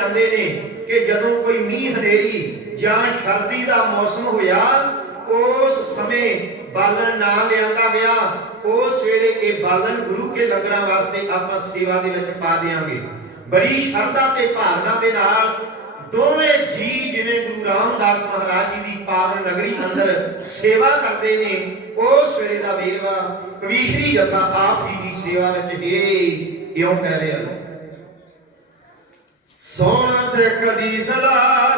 ਜਾਂਦੇ ਨੇ ਕਿ ਜਦੋਂ ਕੋਈ ਮੀਂਹ ਹਨੇਰੀ ਜਾਂ ਸਰਦੀ ਦਾ ਮੌਸਮ ਹੋਇਆ, ਉਸ ਸਮੇਂ ਬਾਲਣ ਨਾ ਲਿਆਂਦਾ ਗਿਆ। ਉਸ ਵੇਲੇ ਇਹ ਬਾਲਣ ਗੁਰੂ ਕੇ ਲੰਗਰਾਂ ਵਾਸਤੇ ਆਪਾਂ ਸੇਵਾ ਦੇ ਵਿੱਚ ਪਾ ਦੇਾਂਗੇ ਬੜੀ ਸ਼ਰਧਾ ਤੇ ਭਾਵਨਾ ਦੇ ਨਾਲ ਦੋਵੇਂ ਜੀ ਜਿਵੇਂ ਗੁਰੂ ਰਾਮਦਾਸ ਮਹਾਰਾਜ ਜੀ ਦੀ ਪਾਵਨ ਨਗਰੀ ਅੰਦਰ ਸੇਵਾ ਕਰਦੇ ਨੇ, ਉਸ ਵੇਲੇ ਦਾ ਵੇਰਵਾ ਕਵੀਸ਼ਰੀ ਜਥਾ ਆਪ ਜੀ ਦੀ ਸੇਵਾ ਵਿੱਚ ਹੈ ਇਉਂ ਕਹਿ ਰਿਹਾ ਹੈ? ਸੋਹਣਾ ਸਿੱਖ ਦੀ ਸਲਾਹ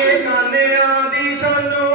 ਕਾਨਿਆਂ ਦੀ ਸਾਨੂੰ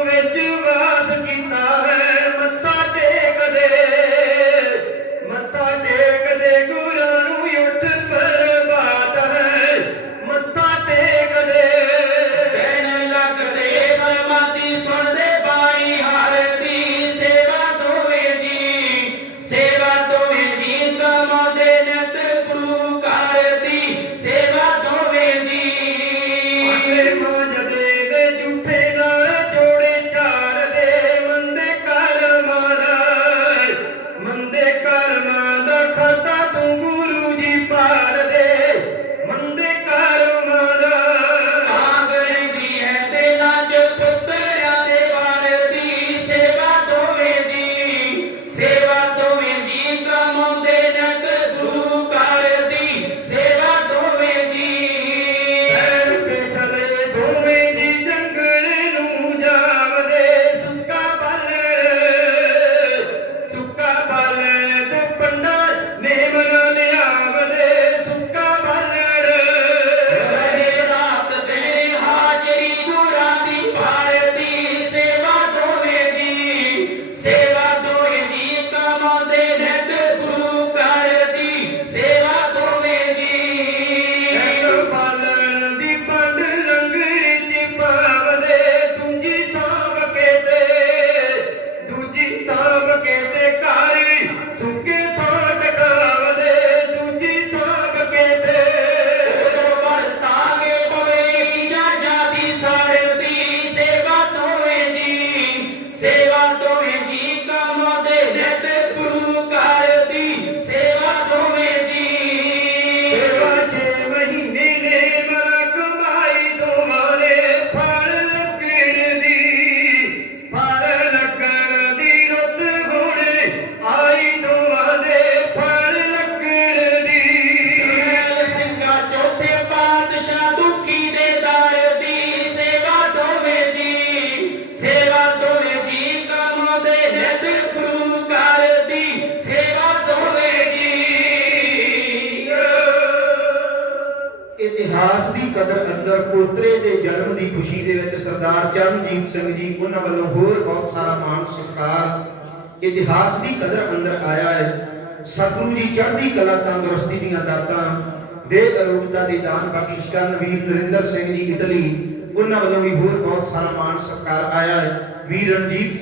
ਅੰਦਰ ਪੋਤਰੇ ਦੇ ਜਨਮ ਦੀ ਖੁਸ਼ੀ ਦੇ ਵਿੱਚ ਸਰਦਾਰ ਚਰਨਜੀਤ ਸਿੰਘ ਜੀ ਉਹਨਾਂ ਵੱਲੋਂ ਹੋਰ ਬਹੁਤ ਸਾਰਾ ਮਾਣ ਸਤਿਕਾਰ, ਇਤਿਹਾਸ ਦੀ ਕਦਰ ਅੰਦਰ ਆਇਆ ਹੈ। ਸਤਿਗੁਰੂ ਜੀ ਚੜ੍ਹਦੀ ਕਲਾ, ਤੰਦਰੁਸਤੀ ਦੀਆਂ ਦਾਤਾਂ ਦੇ ਅਰੋਗਤਾ ਦੇ ਦਾਨ ਬਖਸ਼ਿਸ਼ ਕਰਨ ਵੀਰ ਨਰਿੰਦਰ ਸਿੰਘ ਜੀ ਇਟਲੀ, ਉਹਨਾਂ ਵੱਲੋਂ ਵੀ ਹੋਰ ਬਹੁਤ ਸਾਰਾ ਮਾਣ ਸਤਿਕਾਰ ਆਇਆ ਹੈ। ਵੀਰ ਰਣਜੀਤ ਸਿੰਘ